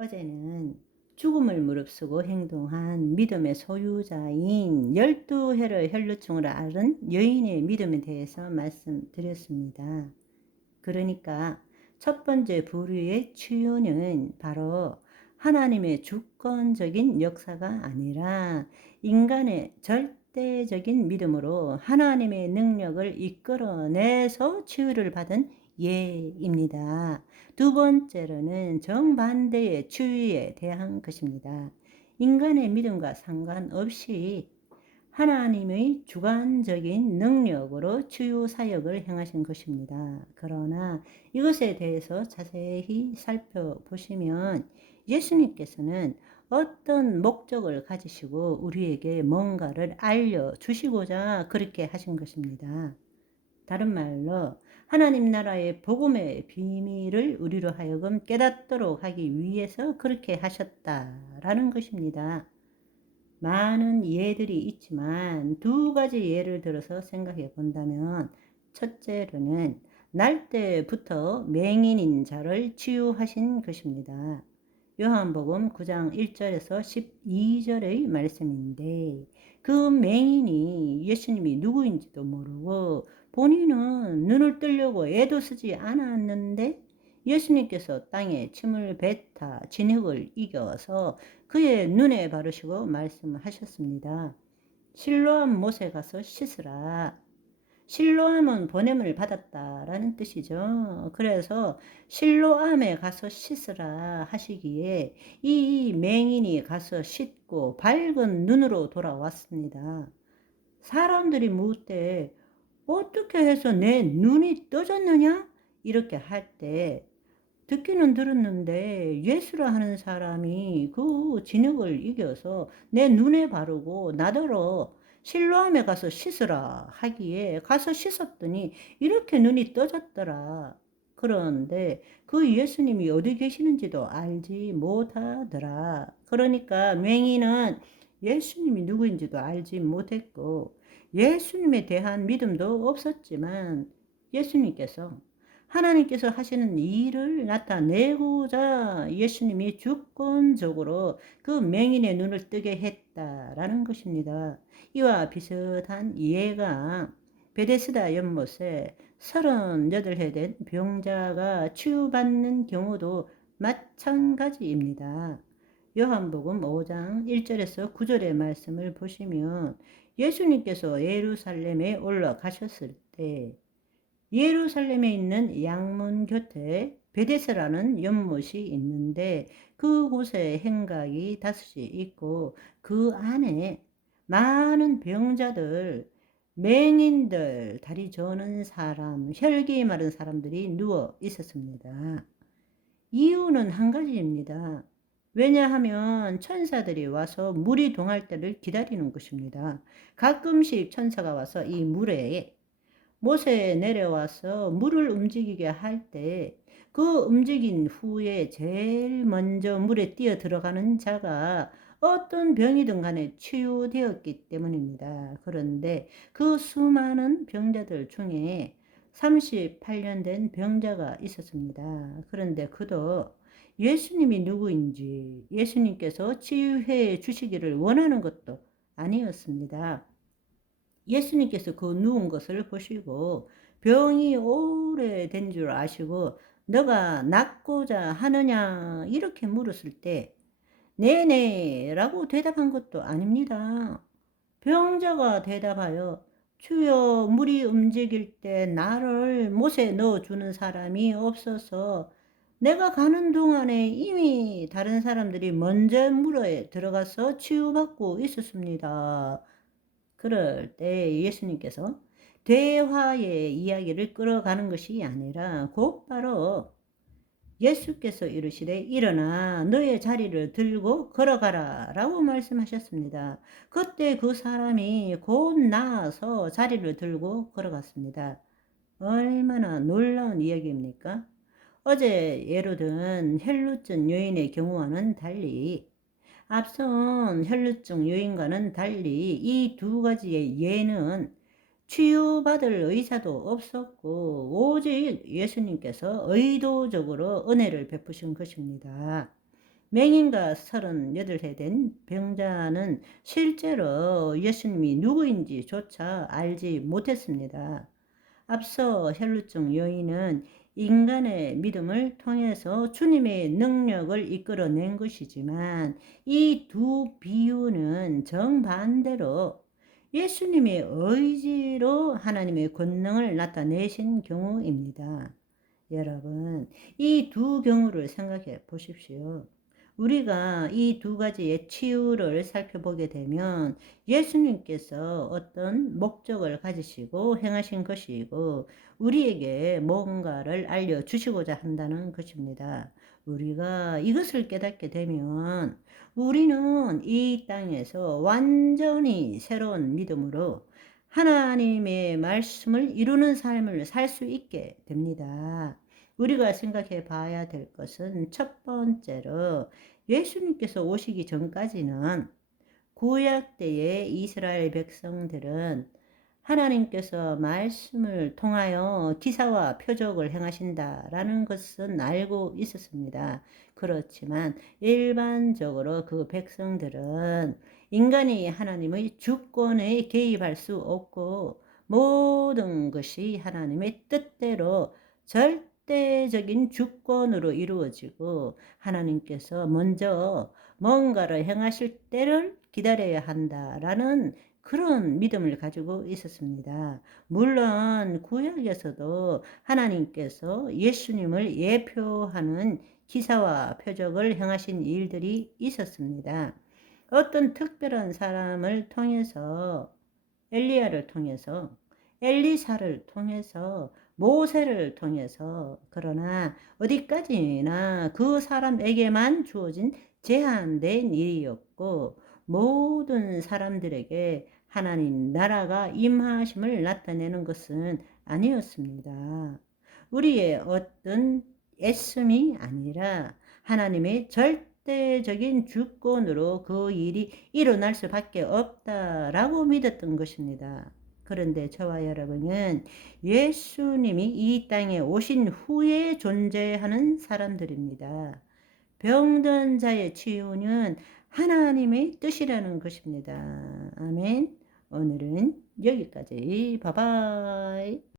어제는 죽음을 무릅쓰고 행동한 믿음의 소유자인 12회를 혈루증을 앓은 여인의 믿음에 대해서 말씀드렸습니다. 그러니까 첫 번째 부류의 치유는 바로 하나님의 주권적인 역사가 아니라 인간의 절대적인 믿음으로 하나님의 능력을 이끌어내서 치유를 받은 예입니다. 두 번째로는 정반대의 치유에 대한 것입니다. 인간의 믿음과 상관없이 하나님의 주관적인 능력으로 치유 사역을 행하신 것입니다. 그러나 이것에 대해서 자세히 살펴보시면 예수님께서는 어떤 목적을 가지시고 우리에게 뭔가를 알려주시고자 그렇게 하신 것입니다. 다른 말로 하나님 나라의 복음의 비밀을 우리로 하여금 깨닫도록 하기 위해서 그렇게 하셨다라는 것입니다. 많은 예들이 있지만 두 가지 예를 들어서 생각해 본다면, 첫째로는 날 때부터 맹인인 자를 치유하신 것입니다. 요한복음 9장 1절에서 12절의 말씀인데, 그 맹인이 예수님이 누구인지도 모르고 본인은 눈을 뜨려고 애도 쓰지 않았는데 예수님께서 땅에 침을 뱉아 진흙을 이겨서 그의 눈에 바르시고 말씀하셨습니다. 실로암 못에 가서 씻으라. 실로암은 보냄을 받았다라는 뜻이죠. 그래서 실로암에 가서 씻으라 하시기에 이 맹인이 가서 씻고 밝은 눈으로 돌아왔습니다. 사람들이 묻되 어떻게 해서 내 눈이 떠졌느냐? 이렇게 할 때 듣기는 들었는데 예수라 하는 사람이 그 진흙을 이겨서 내 눈에 바르고 나더러 실로암에 가서 씻으라 하기에 가서 씻었더니 이렇게 눈이 떠졌더라. 그런데 그 예수님이 어디 계시는지도 알지 못하더라. 그러니까 맹인은 예수님이 누구인지도 알지 못했고 예수님에 대한 믿음도 없었지만 예수님께서 하나님께서 하시는 일을 나타내고자 예수님이 주권적으로 그 맹인의 눈을 뜨게 했다라는 것입니다. 이와 비슷한 예가 베데스다 연못에 38해 된 병자가 치유받는 경우도 마찬가지입니다. 요한복음 5장 1절에서 9절의 말씀을 보시면 예수님께서 예루살렘에 올라가셨을 때 예루살렘에 있는 양문 곁에 베데스라는 연못이 있는데 그곳에 행각이 5이 있고 그 안에 많은 병자들, 맹인들, 다리 저는 사람, 혈기 마른 사람들이 누워 있었습니다. 이유는 한 가지입니다. 왜냐하면 천사들이 와서 물이 동할 때를 기다리는 것입니다. 가끔씩 천사가 와서 이 물에 못에 내려와서 물을 움직이게 할 때 그 움직인 후에 제일 먼저 물에 뛰어 들어가는 자가 어떤 병이든 간에 치유되었기 때문입니다. 그런데 그 수많은 병자들 중에 38년 된 병자가 있었습니다. 그런데 그도 예수님이 누구인지 예수님께서 치유해 주시기를 원하는 것도 아니었습니다. 예수님께서 그 누운 것을 보시고 병이 오래된 줄 아시고 너가 낫고자 하느냐 이렇게 물었을 때 네네 라고 대답한 것도 아닙니다. 병자가 대답하여 주여 물이 움직일 때 나를 못에 넣어주는 사람이 없어서 내가 가는 동안에 이미 다른 사람들이 먼저 물에 들어가서 치유받고 있었습니다. 그럴 때 예수님께서 대화의 이야기를 끌어가는 것이 아니라 곧바로 예수께서 이르시되 일어나 너의 자리를 들고 걸어가라 라고 말씀하셨습니다. 그때 그 사람이 곧 나아서 자리를 들고 걸어갔습니다. 얼마나 놀라운 이야기입니까? 어제 예로 든 혈루증 여인의 경우와는 달리 앞선 혈루증 여인과는 달리 이 두 가지의 예는 치유받을 의사도 없었고 오직 예수님께서 의도적으로 은혜를 베푸신 것입니다. 맹인과 38세 된 병자는 실제로 예수님이 누구인지조차 알지 못했습니다. 앞서 혈루증 여인은 인간의 믿음을 통해서 주님의 능력을 이끌어낸 것이지만 이 두 비유는 정반대로 예수님의 의지로 하나님의 권능을 나타내신 경우입니다. 여러분, 이 두 경우를 생각해 보십시오. 우리가 이 두 가지의 치유를 살펴보게 되면 예수님께서 어떤 목적을 가지시고 행하신 것이고 우리에게 뭔가를 알려주시고자 한다는 것입니다. 우리가 이것을 깨닫게 되면 우리는 이 땅에서 완전히 새로운 믿음으로 하나님의 말씀을 이루는 삶을 살 수 있게 됩니다. 우리가 생각해 봐야 될 것은 첫 번째로 예수님께서 오시기 전까지는 구약 때의 이스라엘 백성들은 하나님께서 말씀을 통하여 기사와 표적을 행하신다라는 것은 알고 있었습니다. 그렇지만 일반적으로 그 백성들은 인간이 하나님의 주권에 개입할 수 없고 모든 것이 하나님의 뜻대로 절대적인 주권으로 이루어지고 하나님께서 먼저 뭔가를 행하실 때를 기다려야 한다라는 그런 믿음을 가지고 있었습니다. 물론 구약에서도 하나님께서 예수님을 예표하는 기사와 표적을 행하신 일들이 있었습니다. 어떤 특별한 사람을 통해서 엘리야를 통해서 엘리사를 통해서 모세를 통해서 그러나 어디까지나 그 사람에게만 주어진 제한된 일이었고 모든 사람들에게 하나님 나라가 임하심을 나타내는 것은 아니었습니다. 우리의 어떤 애씀이 아니라 하나님의 절대적인 주권으로 그 일이 일어날 수밖에 없다라고 믿었던 것입니다. 그런데 저와 여러분은 예수님이 이 땅에 오신 후에 존재하는 사람들입니다. 병든 자의 치유는 하나님의 뜻이라는 것입니다. 아멘. 오늘은 여기까지. 바이바이.